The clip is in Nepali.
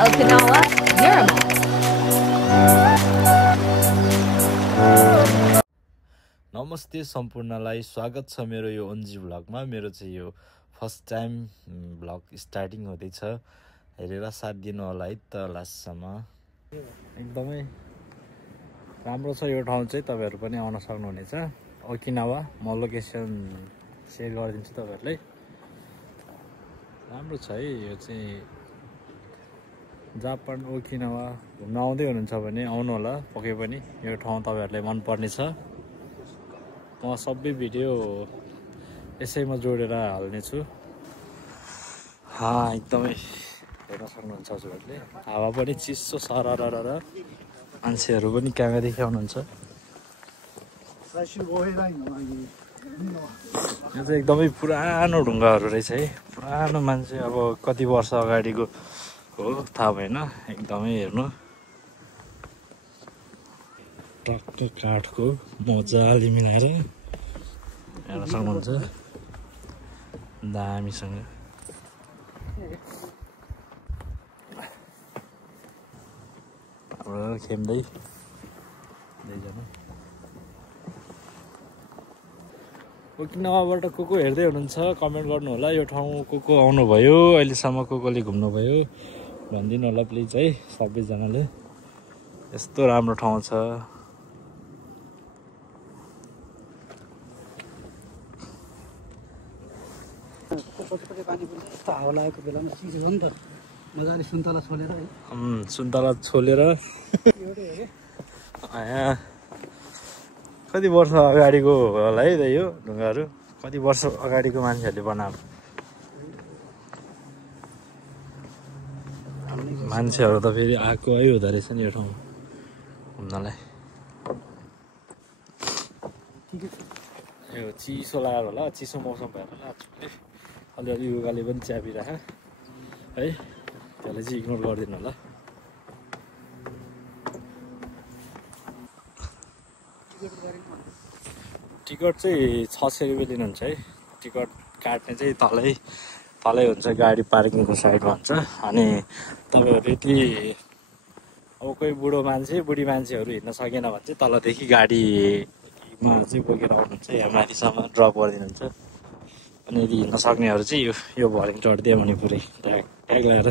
Okinawa, Miramar. नमस्ते सम्पूर्णलाई स्वागत छ मेरो यो ओन्जी भ्लगमा। मेरो चाहिँ यो फर्स्ट टाइम भ्लग स्टार्टिङ हुँदैछ। हेरेर साथ दिनु होला है त लास्टसम्म। एकदमै राम्रो छ यो ठाउँ चाहिँ, तपाईँहरू पनि आउन सक्नुहुनेछ। ओकिनावा म लोकेसन सेयर गरिदिन्छु तपाईँहरूलाई। राम्रो छ है यो चाहिँ जापान ओकिनावा। घुम्न आउँदै हुनुहुन्छ भने आउनु होला पक्कै पनि, यो ठाउँ तपाईँहरूलाई मनपर्ने छ। म सबै भिडियो यसैमा जोडेर हाल्नेछु। एकदमै हेर्न सक्नुहुन्छ हजुरहरूले। हावा पनि चिसो सरर र मान्छेहरू पनि कहाँ देखाउनुहुन्छ। यो चाहिँ एकदमै पुरानो ढुङ्गाहरू रहेछ है। पुरानो मान्छे अब कति वर्ष अगाडिको हो थाहा भएन। एकदमै हेर्नु टक्क काठको मजाले मिलाएर हेर्न सक्नुहुन्छ दामीसँग। हाम्रो खेम्दै दुईजना ओकिनावाबाट को हेर्दै हुनुहुन्छ कमेन्ट गर्नु होला। यो ठाउँ को आउनुभयो, अहिलेसम्म कोले घुम्नुभयो भनिदिनु होला प्लिज है सबैजनाले। यस्तो राम्रो ठाउँ छ। हावा लागेको बेलामा चिसो हो नि त, मजाले सुन्तला छोलेर है। सुन्तला छोलेर कति वर्ष अगाडिको होला है यो ढुङ्गाहरू। कति वर्ष अगाडिको मान्छेहरूले बनाएको। मान्छेहरू त फेरि आएको है हुँदो रहेछ नि यो ठाउँ घुम्नलाई। यो चिसो लागेर होला, चिसो मौसम भएर होला अलिअलि युगाले पनि च्यापिराख है, त्यसलाई चाहिँ इग्नोर गरिदिनु होला। टिकट चाहिँ 600 रुपियाँ लिनुहुन्छ है। टिकट काट्ने चाहिँ तलै हुन्छ, गाडी पार्किङको साइडमा हुन्छ। अनि तपाईँहरू यदि अब कोही बुढी मान्छेहरू हिँड्न सकेन भने चाहिँ तलदेखि गाडीमा चाहिँ बोकेर आउनुहुन्छ, यहाँ माथिसम्म ड्रप गरिदिनुहुन्छ। अनि यदि हिँड्न सक्नेहरू चाहिँ यो भरिङ चढिदियो भने पुरै ट्याग लगाएर